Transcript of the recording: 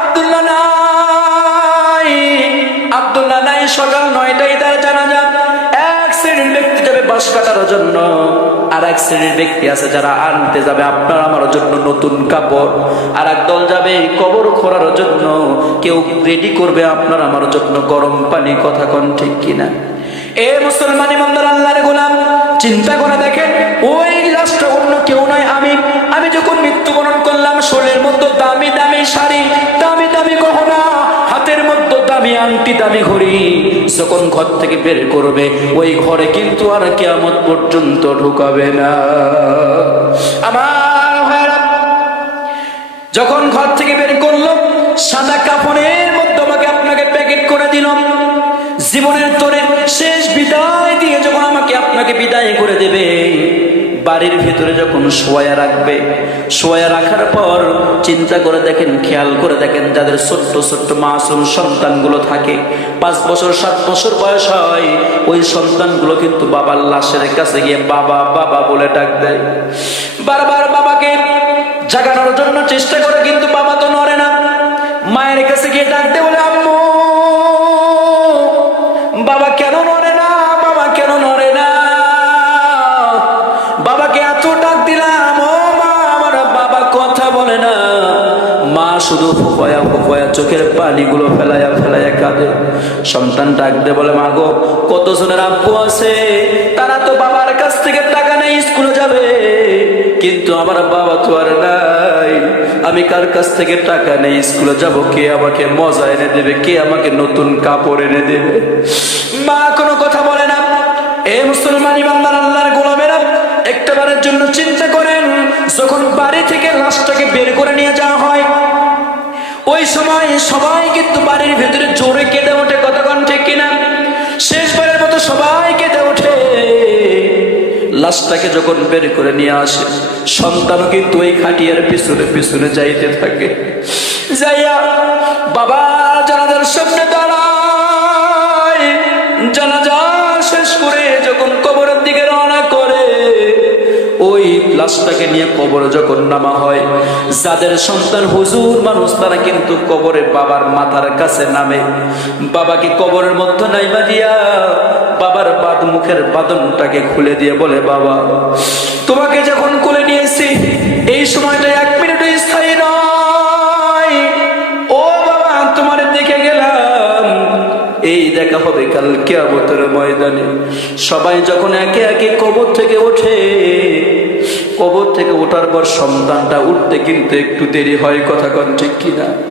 আব্দুল্লাহ নাই, আব্দুল্লাহ নাই। সকাল 9টায় তার জানাজা। এক শ্রেণীর ব্যক্তি যাবে বাঁশ কাটার জন্য, আর এক শ্রেণীর ব্যক্তি আছে যারা আনতে যাবে আপনার আমার জন্য নতুন কাপড়, আর এক দল যাবে কবর খোঁড়ার জন্য, কেউ রেডি করবে আপনার আমার জন্য গরম পানি। কথা কোন ঠিক কিনা? এ মুসলমান ইমানদার আল্লাহর গোলাম, চিন্তা করে দেখেন, ওই লাশটা অন্য কেউ নয় আমি। আমি যখন মৃত্যুবরণ করলাম, শরীরের মধ্যে দামি দামি শাড়ি, দামি দামি গহনা, হাতের মধ্যে দামি আংটি, দামি ঘড়ি যখন ঘর থেকে বের করবে, ওই ঘরে কিন্তু আর কিয়ামত পর্যন্ত ঢুকাবে না। আমার ভাইরা, যখন ঘর থেকে বের করলো, সাদা কাপড়ের মধ্যে আমাকে আপনাকে প্যাকেট করে দিল। জীবনের তোরে শেষ বিদায় দিয়ে যখন আমাকে আপনাকে বিদায় করে দেবে, বাড়ির ভিতরে যখন শোয়া রাখবে, শোয়া রাখার পর চিন্তা করে দেখেন, খেয়াল করে দেখেন, যাদের ছোট্ট ছোট্ট মাসুম সন্তানগুলো থাকে, 5 বছর 7 বছর বয়স হয়, ওই সন্তানগুলো কিন্তু বাবার লাশের কাছে গিয়ে বাবা বাবা বলে ডাক দেয়। বারবার বাবাকে জাগানোর জন্য চেষ্টা করে, কিন্তু বাবা তো নড়ে না। মায়ের কাছে গিয়ে ডাক দেয়, বলে আম্মু, বাবা কেন নড়ে না, বাবা কেন নড়ে না? বাবাকে এত ডাক দিলাম, ও মা, আমার বাবা কথা বলে না। মা শুধু ফুফায়া ফুফায়া চোখের পানিগুলো ফেলায়া ফেলায়া কাঁদে। সন্তান ডাক দে, বলে মা গো, কতজনের আব্বু আছে, তারা তো বাবার কাছ থেকে টাকা নেই, স্কুলে যাবে, কিন্তু আমার বাবা তো আর নাই। আমি কার কাছ থেকে টাকা নেই, স্কুলে যাব, কে আমাকে মজা এনে দেবে, কে আমাকে নতুন কাপড় এনে দেবে? মা কোনো কথা বলে না। এ মুসলমান ইমানদার আল্লাহর গোলামেরা, একটাবারের জন্য চিন্তা করেন, যখন বাড়ি থেকে লাশটাকে বের করে নিয়ে যাওয়া হয়, ওই সময় সবাই কিন্তু বাড়ির ভেতরে জোরে কেঁদে ওঠে। কতক্ষণ ঠিক কিনা? শেষবারের মতো সবাই কেঁদে ওঠে। লাশটাকে যখন বের করে নিয়ে আসে, সন্তানও কিন্তু ওই খাটিয়ার পিছনে পিছনে যাইতে থাকে। যাইয়া বাবা জানাজার সামনে দাঁড়ায়। জানাজা শেষ করে যখন কবরের দিকে রওনা করে, ওই লাশটাকে নিয়ে কবরে যখন নামা হয়, যাদের সন্তান হুজুর মানুষ, তারা কিন্তু কবরে বাবার মাথার কাছে নামে। বাবাকে কবরের মধ্যে নাইমা দিয়া বাবার মুখের বাঁধনটাকে খুলে দিয়ে বলে, বাবা, তোমাকে যখন কোলে নিয়েছি, এই সময়টা 1 মিনিটও স্থায়ী নয়। ও বাবা, তোমার দেখে গেলাম, এই দেখা হবে কাল কিয়ামতের ময়দানে। সবাই যখন একে একে কবর থেকে ওঠে, কবর থেকে ওঠার পর সন্তানটা উঠতে কিন্তু একটু দেরি হয়। কথা কোন ঠিক কিনা?